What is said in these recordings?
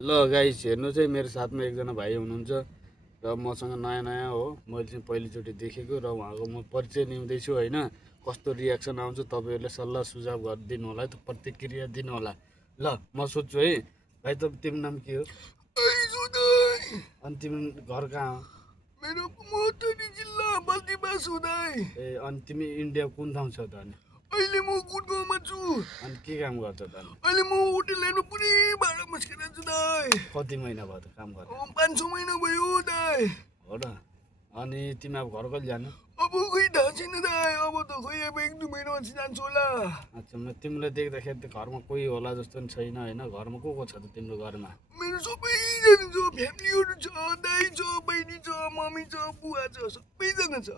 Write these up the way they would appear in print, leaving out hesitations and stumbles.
ल गाइस हेर्नु चाहिँ मेरो साथमा एकजना भाइ हुनुहुन्छ र मसँग नयाँ नयाँ हो। मैले चाहिँ पहिलोचोटि देखेको र उहाँको म परिचय लिउँदैछु होइन। कस्तो रियाक्सन आउँछ तपाईँहरूले सल्लाह सुझाव गरिदिनु होला है, प्रतिक्रिया दिनु होला। ल म सोध्छु है भाइ, त तिम्रो नाम के हो? अनि तिम्रो घर कहाँ हो? मेरो मधुबनी जिल्ला बल्तीबास हुँदै। ए अनि तिमी इन्डिया कुन ठाउँ छौ त? अनि अहिले म गुडगाउँमा छु। अनि के काम गर्छौ त? अनि अहिले म होटल लाइनमा पुरै भाडा मस्किन छु दाइ। कति महिना भयो त काम गर्दा? 5-6 महिना भयो दाइ। हो र? अनि तिमी अब घर कहिले जानु? अब खोइ थाहा छैन दाइ, अब त खोइ अब 1-2 महिनापछि जान्छु होला। अच्छा, तिमीलाई देख्दाखेरि त घरमा कोही होला जस्तो पनि छैन होइन। घरमा को छ त तिम्रो घरमा? मेरो सबैजना छ, फ्यामिलीहरू छ, दाइ छ, बहिनी छ, मम्मी छ, बुवा छ, सबैजना छ।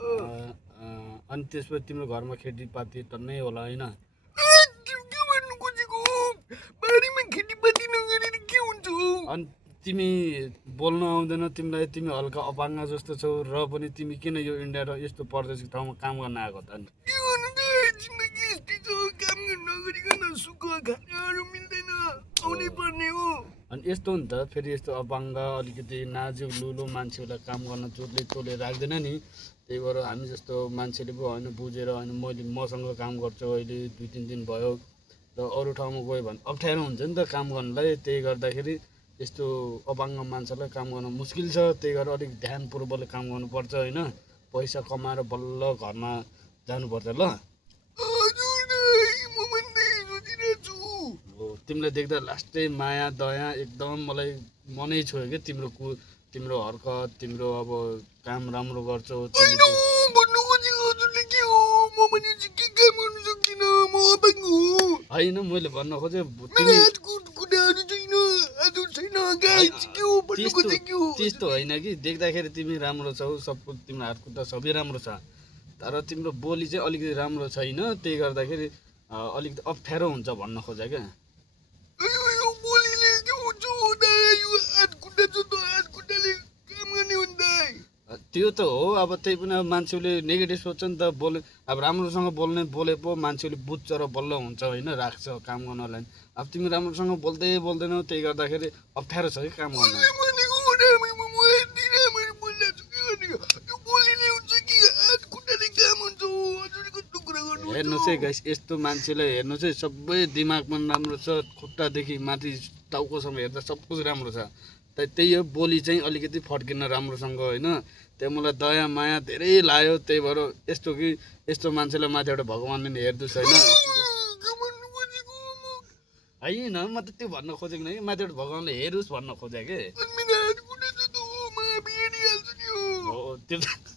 अनि त्यसपछि तिम्रो घरमा खेतीपाती टन्नै होला होइन? के भन्नु खोजेको? बारीमा खेतीपाती नगरेर के हुन्छ? अनि तिमी बोल्न आउँदैन तिमीलाई? तिमी हल्का अपाङ्ग जस्तो छौ र पनि तिमी किन यो इन्डिया र यस्तो परदेशी ठाउँमा काम गर्न आएको त? अनि के गर्नु दाइ, जिन्दगी यस्तै छ, काम नगरिकन सुख खानाहरू मिल्दैन, आउनै पर्ने हो। अनि यस्तो हो नि त, फेरि यस्तो अपाङ्ग अलिकति नाजुक लुलो मान्छेहरूलाई काम गर्न चोटले चोले राख्दैन नि। त्यही भएर हामी जस्तो मान्छेले पो होइन बुझेर, होइन मैले मसँग काम गर्छु अहिले 2-3 दिन भयो र अरू ठाउँमा गयो भने अप्ठ्यारो हुन्छ नि त काम गर्नलाई। त्यही गर्दाखेरि यस्तो अपाङ्ग मान्छेलाई काम गर्न मुस्किल छ। त्यही भएर अलिक ध्यानपूर्वकले काम गर्नुपर्छ होइन। पैसा कमाएर बल्ल घरमा जानुपर्छ ल। हजुर दाइ, म भन्दै सोचिरहेको छु। हो, तिमीलाई देख्दा लास्टै माया दया एकदम मलाई मनै छोयो क्या। तिम्रो हरकत, तिम्रो अब काम राम्रो गर्छौ तिमी होइन भन्नु खोजेको हजुरले के हो? म भनेपछि के काम गर्नु सक्दिनँ, म अपाङ्ग हो। होइन। मैले भन्न खोजेँ मेरो तिमी हात खुट्टाहरू छैन, हजुर छैन, गाइस के हो भन्नु त्यस्तो खोजेको? त्यस्तो होइन कि, देख्दाखेरि तिमी राम्रो छौ, सब तिम्रो हात खुट्टा सबै राम्रो छ, तर तिम्रो बोली चाहिँ अलिकति राम्रो छैन। त्यही गर्दाखेरि अलिकति अप्ठ्यारो हुन्छ भन्न खोजेँ क्या। यो बोलीले के हुन्छ दाइ? यो हात खुट्टा छ त, हात खुट्टाले काम गर्ने हो नि दाइ। त्यो त हो, अब त्यही पनि अब मान्छेले नेगेटिभ सोध्छ नि त। अब राम्रोसँग बोले पो मान्छेले बुझ्छ र बल्ल हुन्छ होइन, राख्छ काम गर्नलाई। अब तिमी राम्रोसँग बोल्दैनौ, त्यही गर्दाखेरि अप्ठ्यारो छ कि काम गर्न। भनेको राम्रै म यति राम्ररी बोलिरहेको छु, के गर्ने? यो बोलीले हुन्छ कि हात खुट्टाले काम हुन्छ? हजुरले कस्तो कुरा गर्नुहुन्छ? हेर्नुहोस् है गाइस, यस्तो मान्छेलाई हेर्नुहोस् है, सबै दिमाग पनि राम्रो छ, खुट्टादेखि माथि टाउकोसम्म हेर्दा सब कुछ राम्रो छ। त्यही हो, बोली चाहिँ अलिकति फर्किन राम्रोसँग होइन। त्यहाँ मलाई दया माया धेरै लाग्यो। त्यही भएर यस्तो मान्छेलाई माथिबाट भगवान्ले नि हेर्दोस् होइन। के भन्नु खोजेको? होइन, म त त्यो भन्न खोजेको कि माथिबाट भगवान्ले हेरोस् भन्न खोजेँ कि। मेरो हात खुट्टा छ त, म बिहारिहाल्छु नि हो। हो, त्यो